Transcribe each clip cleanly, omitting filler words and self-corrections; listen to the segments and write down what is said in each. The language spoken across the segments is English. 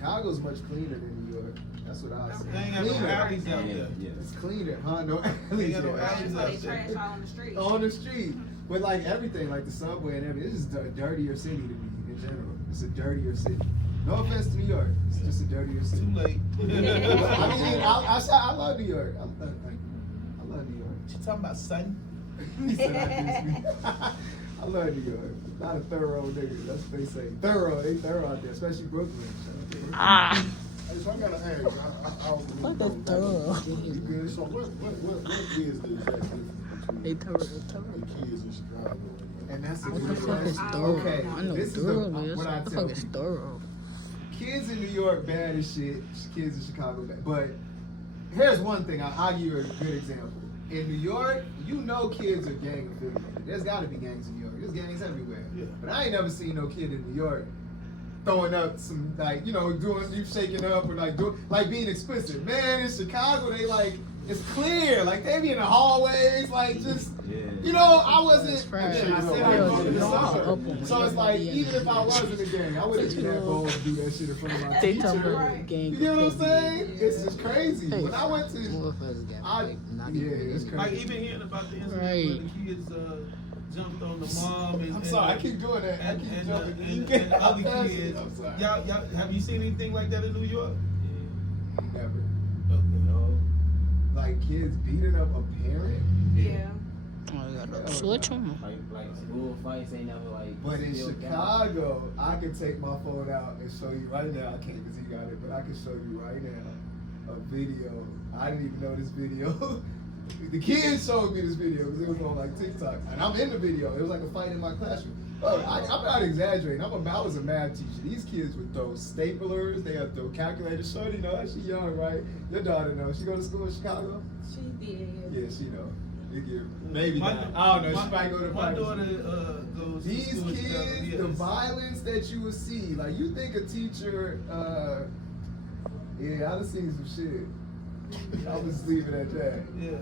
Chicago's much cleaner than New York. That's what I say. They ain't got no alleys out there. It's cleaner, huh? No They alleys. got no Yeah. alleys They out trash there. all on the street. On the street. But like everything, like the subway and everything, it's just a dirtier city to me in general. It's a dirtier city. No offense to New York, it's just a dirtier city. Too late. I mean, I love New York. I love New York. She talking about son? He said I do. I love New York. A lot of thorough niggas. That's what they say. Thorough. They thorough out there, especially Brooklyn. Ah. So I gotta ask. I What a thorough. So what is the exact difference They between thorough. the kids in Chicago? And that's a What the good fuck is question. thorough? Okay, I know this is thorough is. what I What the tell fuck is people. thorough? Kids in New York bad as shit. Kids in Chicago bad. But here's one thing. I'll give you a good example. In New York, you know kids are gang affiliated. There's got to be gangs in New York. There's gangs everywhere. Yeah. But I ain't never seen no kid in New York throwing up some, like, you know, doing, you shaking up or like being explicit. Man, in Chicago, they like, it's clear. Like, they be in the hallways, like, just, you know, I wasn't, again, I said I was from the summer. So it's like, even if I was in the gang, I wouldn't be that bold to do that shit in front of my They teacher. talk about gang. You get what I'm saying? It's just crazy. When I went to, yeah, it's crazy. Like even hearing about the incident Right. where the kids jumped on the mom and I'm sorry, I keep doing that. I and, keep and, jumping. and other kids. I'm sorry. Y'all have you seen anything like that in New York? Never. Okay. Like kids beating up a parent. Yeah. Oh, you gotta switch on. Like school fights ain't never like. But in still Chicago, I can take my phone out and show you right now. I can't because he got it, but I can show you right now a video. I didn't even know this video. The kids showed me this video because it was on like TikTok, and I'm in the video. It was like a fight in my classroom. Look, I'm not exaggerating. I was a math teacher. These kids would throw staplers. They would throw calculators. Shorty, you know, she young, right? Your daughter knows. She go to school in Chicago? She did. Yeah, she know. You get maybe My- not. I don't know. She might go to My private daughter school. goes These to school in Chicago, kids, yes. the violence that you would see, like you think a teacher, yeah, I done seen some shit. I was leaving at that. Yeah.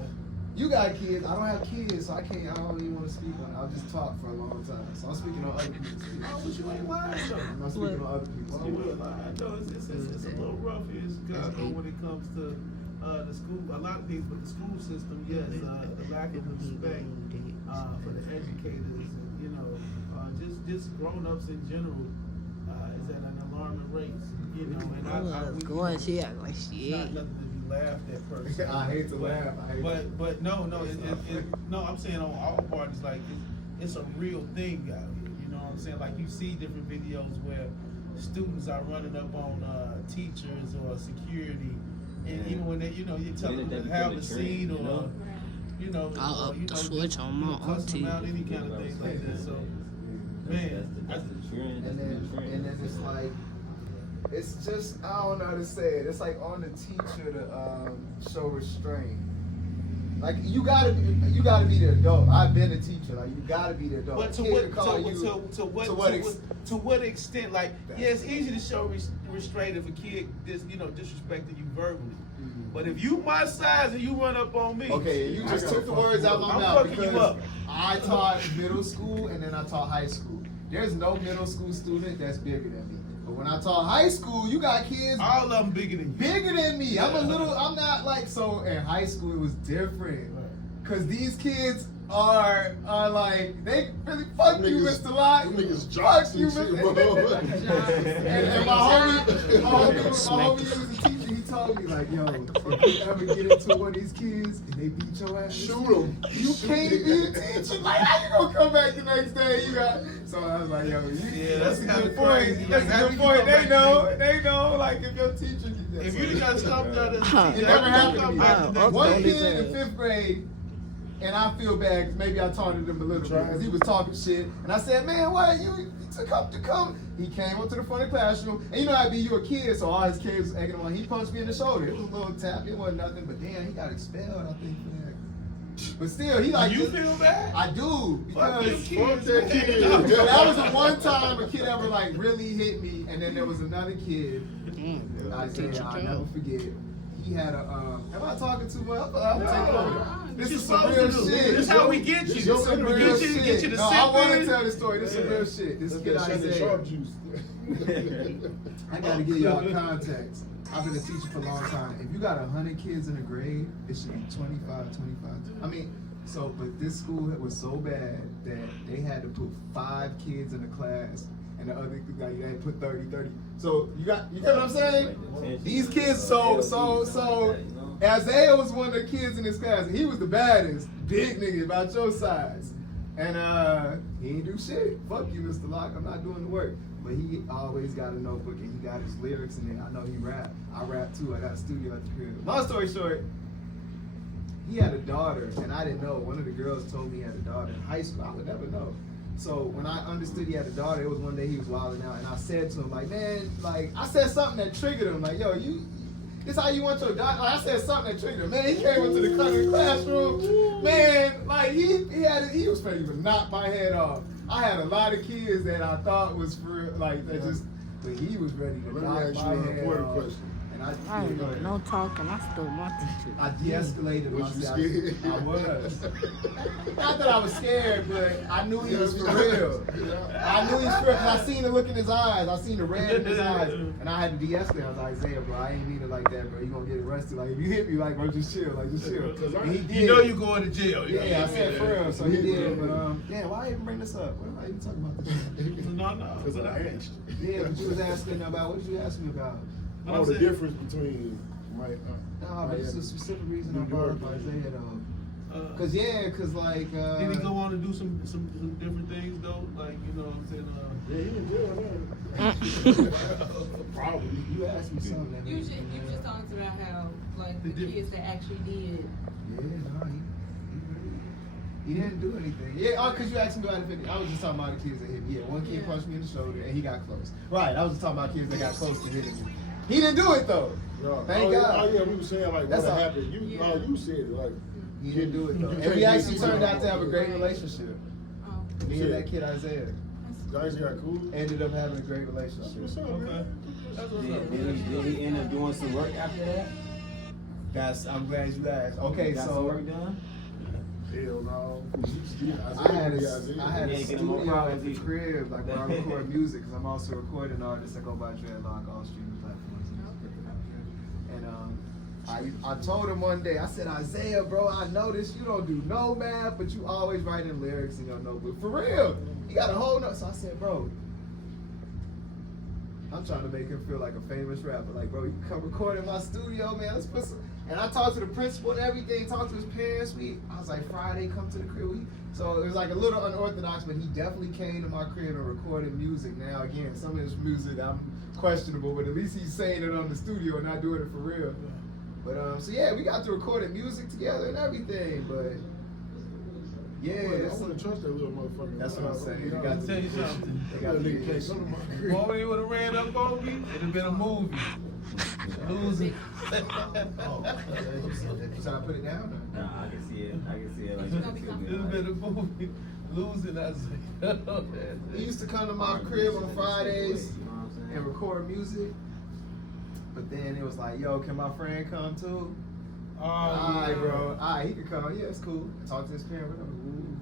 You got kids, I don't have kids, so I don't even want to speak on it. I'll just talk for a long time. So I'm speaking on other people's kids. Oh, but you ain't lying though. I'm not speaking on other people's You kids. ain't lying. No, it's a little rough here in Chicago when it comes to the school. A lot of things, but the school system, yes, the lack of respect for the educators, and you know, just grown-ups in general is at an alarming rate. You know, and She act like it's she not ain't. nothing to be laughed at per se. I hate to laugh. But no, no, I'm saying on all parties, like it's a real thing out here. You know what I'm saying? Like you see different videos where students are running up on teachers or security, and even when they, you know, you tell them to have a seat or, you know, I'll up you the know, switch just, on you know, my cuss them auntie. out, any kind of thing like that. So, man, That's the trend. And then it's like, it's just, I don't know how to say it. It's like on the teacher to show restraint. Like you gotta be the adult. I've been a teacher. Like you gotta be the adult. But to what extent? Like, yeah, it's easy to show restraint if a kid disrespecting you verbally. But if you my size and you run up on me, okay, you just took the words out of my I'm mouth fucking you because up. I taught middle school and then I taught high school. There's no middle school student that's bigger than me. But when I taught high school, you got kids all of them bigger than you. bigger than me. I'm not like, so in high school it was different. Cause these kids are like, they really fuck you, Mr. Locke. Niggas Fuck jocks you, and shit, Mr. bro. And my homie was a teacher. He told me like, yo, if you ever get into one of these kids and they beat your ass, Shoot 'em. You can't be a teacher. Like, how you gonna come back the next day? You got. So I was like, yo, that's a kinda good point. crazy. That's Like, a how good you point. come back They know. Like, if your teacher. If you got stomped out as a Huh. teacher, It never how you happened to come me. back the next One Don't day? kid in even- 5th grade, and I feel bad because maybe I taunted him a little bit because he was talking shit. And I said, man, why you took up to come? He came up to the front of the classroom. And you know how you a kid, so all his kids was egging him on. He punched me in the shoulder. It was a little tap. It wasn't nothing. But damn, he got expelled, I think, for that. But still, he like. You feel bad? I do. Fuck them Because kids, that man. kid. so that was the one time a kid ever like really hit me. And then there was another kid. Isaiah, I'll never forget. He had a, am I talking too much? I'm taking over. This is some real shit. This is how we get you. This This is some we real get you to shit. get you to No, I want to sit tell the story. This is some real shit. This That's kid that Shannon Isaiah. Sharp juice. I gotta give y'all context. I've been a teacher for a long time. If you got 100 kids in a grade, it should be 25. I mean, but this school was so bad that they had to put 5 kids in the class, and the other guy you had to put 30. So you get what I'm saying? These kids, so Isaiah was one of the kids in his class, and he was the baddest, big nigga about your size. And he ain't do shit. Fuck you, Mr. Locke. I'm not doing the work. But he always got a notebook and he got his lyrics in there. I know he rap. I rap too. I got a studio at the crib. Long story short, he had a daughter, and I didn't know. One of the girls told me he had a daughter in high school. I would never know. So when I understood he had a daughter, it was one day he was wilding out, and I said to him, like, man, like, I said something that triggered him. Like, yo, this how you want your daughter? Like, I said something that triggered him. Man, he came into the classroom. Man, like, he was ready to knock my head off. I had a lot of kids that I thought was for, like, that just, but he was ready to knock my head off. Question. And I ain't doing no talking. I stole my teacher. I de-escalated myself. I was. Not that I was scared, but I knew he was for real. I knew he was for real because I seen the look in his eyes. I seen the red in his eyes. And I had to de-escalate. I was like, Isaiah, bro, I ain't mean it like that, bro. You gonna get arrested. Like, if you hit me, like, bro, just chill. Like, just chill. And he did. You know you going to jail. Yeah, I said for real. So he did. But, why even bring this up? What am I even talking about this? No. Because I asked. Yeah, but you was asking about, what did you ask me about? Oh, the difference between No, but it's a specific reason I brought up Isaiah though. Cause like did he go on to do some different things though? Like, you know what I'm saying? Yeah, he in jail now. Probably. You asked me something. You just talked about how like the kids that actually did. Yeah, no, he didn't do anything. Yeah, cause you asked me about it. I was just talking about the kids that hit me. Yeah, one kid punched me in the shoulder and he got close. Right, I was just talking about kids that got close to hitting me. He didn't do it though. No. Thank God. Oh yeah, we were saying like That's what all. happened. You said it like he didn't do it though. And we actually turned out to have a great relationship. Me and that kid Isaiah. Guys got cool. Ended up having a great relationship. What's up, man? Did he end up doing some work after that? I'm glad you asked. Okay, Got so some work done? Hell no. I had a studio at the crib, like where I record music, because I'm also a recording artist. I go by Dred on all streaming platforms. And I told him one day, I said, Isaiah, bro, I noticed you don't do no math, but you always writing lyrics in your notebook. For real. You got a whole note. So I said, bro, I'm trying to make him feel like a famous rapper. Like, bro, you can come record in my studio, man. Let's put some. And I talked to the principal and everything, talked to his parents. I was like, Friday, come to the crib. So it was like a little unorthodox, but he definitely came to my crib and recorded music. Now, again, some of his music, I'm questionable, but at least he's saying it on the studio and not doing it for real. But, so yeah, we got to recorded music together and everything, but yeah. I wouldn't trust that little motherfucker. That's what I'm saying. You got to tell you something. They got to nigga can't come to my crib. Boy, he would have ran up on me, it'd have been a movie. Losing. Oh, should I put it down? Or? Nah, I can see it. Like It's gonna be you It'd have been a movie. Losing, I was He used to come to my crib on Fridays and record music. But then it was like, yo, can my friend come too? Oh, Alright, bro. Alright, he could come. Yeah, it's cool. Talk to his parent, whatever. Ooh.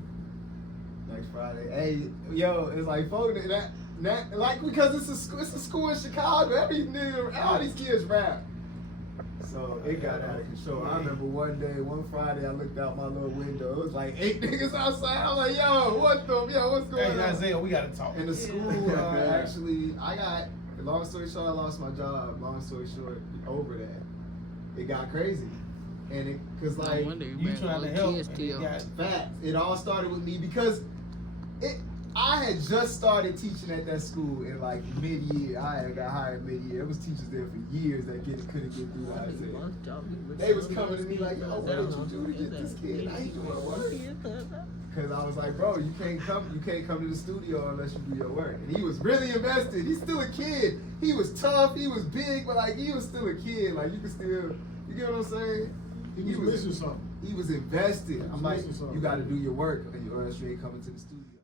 Next Friday. Hey, yo, it's like, like, because it's a school in Chicago. All these kids rap. So it got out of control. I remember one Friday, I looked out my little window. It was like 8 niggas outside. I was like, yo, what's going on? Isaiah, we gotta talk. In the school, actually, long story short, I lost my job. Long story short, over that. It got crazy. And cause like, you trying to help. Facts. It all started with me because I had just started teaching at that school in like mid-year. I had got hired mid-year. There was teachers there for years that couldn't get through Isaiah. They was coming to me like, yo, what did you do to get this kid? Now he doing work. Cause I was like, bro, you can't come to the studio unless you do your work. And he was really invested. He's still a kid. He was tough. He was big, but like he was still a kid. Like you get what I'm saying? He was missing something. He was invested. I'm like, you got to do your work, or else you ain't coming to the studio.